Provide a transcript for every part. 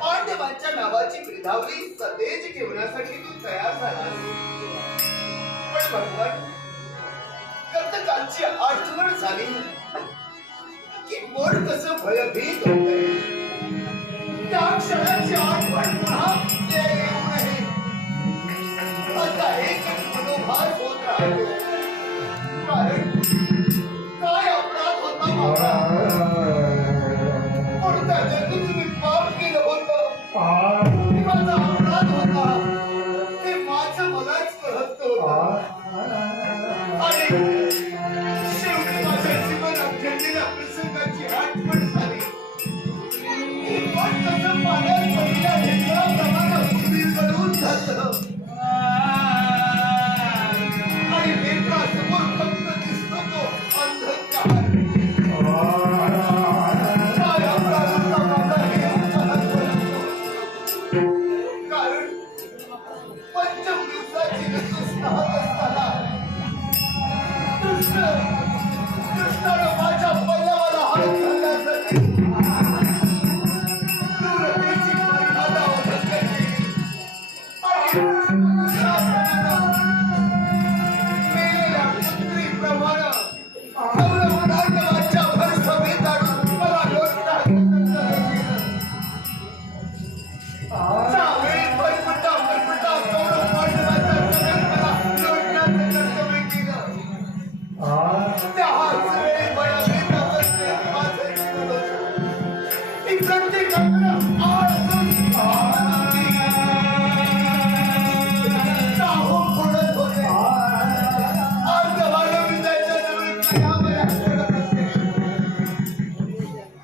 पांडवांच्या नावाची ब्रिधावली सतेज ठेवण्यासाठी तू तयार झालास. पण भगवान, गतकालची आठवण झाली की मन कसं भयभीत होतंय. त्या क्षणाची आठवण पुन्हा येऊ नये असा एकच मनोभास होत राहतो. कारण काय अपराध होता माझा? कोणत्या जन्मी तुम्ही पाप केलं होतं? माझा अपराध होता हे माझं मलाच कळत होतं. आणि शेवटी माझ्या जीवनात घडलेल्या प्रसंगाची आठवण झाली. ही पण कसं पाण्यात पडल्या ढेकळाप्रमाणे विरघळून जातं. आणि नेत्रासमोर फक्त दिसतो तो अंधकार. काय अपराध होता माझा हे विचारात पडतो. कारण पंचम दिवसाची ऋतूस राहत असताना कृष्णानं माझ्या पल्लवाला हात घालण्यासाठी क्रूरतेची मर्यादा ओलांडली. आणि मेलेल्या पुत्रीप्रमाणे कौरवपांडवांच्या भरसभेत आणून मला लोटण्यात केलं. त्यावेळी पटपटा कौरवपांडवांच्या सभेत मला लोटण्याचं कर्तव्य केलं. त्याच वेळी भयभीत अवस्थेत माझे जीवन होतं. इकडची कल्पना आळसून चाहून फोडत होते. अर्धवाडं विजायच्या जवळ कयावया करत होते.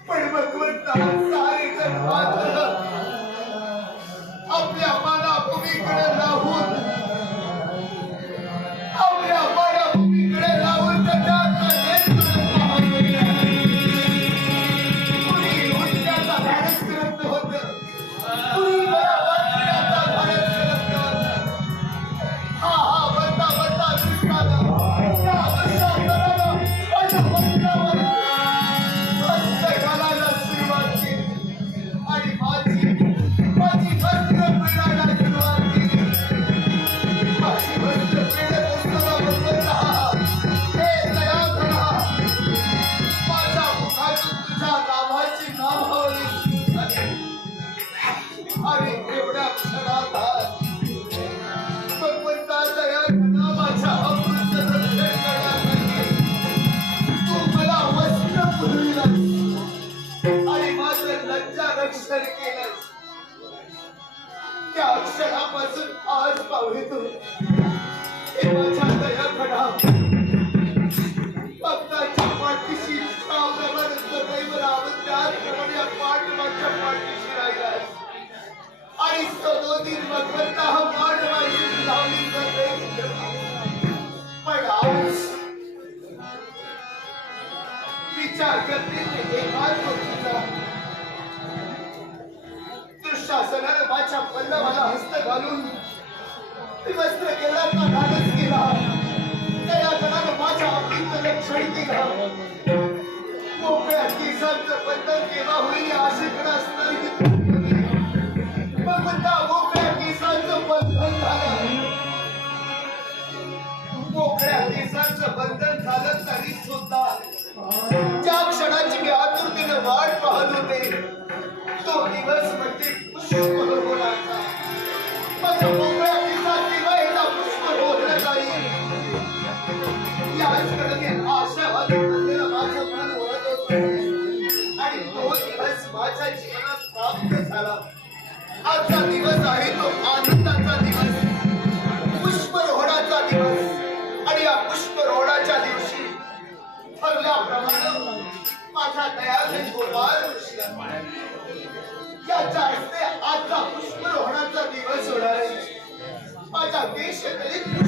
पण भगवंता सारे जग मात्र आपल्या मानाभूमीकडे लावून त्याच्या कुणी उलट्याचा धाडस करत होतं, कुणी बराबरचा धाडस करत होतं. हा बनता दृष्टानं त्या दुःशासनानं माझ्या वस्त्रावर हस्त घालायला सुरुवात केली. आणि माझी वस्त्र पिळायला सुरुवात केली. माझी वस्त्र पिळत असताना भगवंता, हे दयाघना, माझ्या मुखातून तुझ्या नावाची नामावली झाली. आणि एवढ्या क्षणात भगवंता दयाघना, माझ्या अमृत रक्षण करण्यासाठी तू मला वस्त्र पुरविलंस आणि माझं लज्जा रक्षण केलंस. त्या क्षणापासून आज पावतो हे माझ्या दयाघना, भक्ताच्या पाठीशी ज्याप्रमाणे सदैव राहत त्याचप्रमाणे या पांडवांच्या पाठीशी राहिलास. आणि सदोदित भगवंता हा पांडवांची लावली सदैव ठेवली. पण आज विचार करते एकाच गोष्टीचा, दुःशासनानं माझ्या पल्लवाला हस्त घालून वस्त्र केल्याचा धाडस केला. दयाघनानं माझ्या अमृत रक्षण केलं. मोकळ्या केसांचं बंधन केव्हा होईल या आशेकडे असणारी भगवंता मोकळ्या केसांचं बंधन झालं. मोकळ्या केसांचं बंधन झालं तरी सुद्धा ज्या क्षणाची मी आतुरतेनं वाट पाहत होते तो दिवस म्हणजे पुष्परोहणाचा. माझ्या मोकळ्या केसात केव्हा एकदा पुष्प रोहलं जाईल याचकडे मी आशावादी बनलेलं माझं मन ओढत होतं. आणि तो दिवस माझ्या जीवनात प्राप्त झाला. आजचा दिवस आहे तो आनंदाचा दिवस, पुष्परोहणाचा दिवस. आणि या पुष्परोहणाच्या दिवशी ठरल्याप्रमाणे माझा दयाळू गोपाळ कृष्ण याच्या हस्ते आजचा पुष्परोहणाचा दिवस होणार आहे. शकले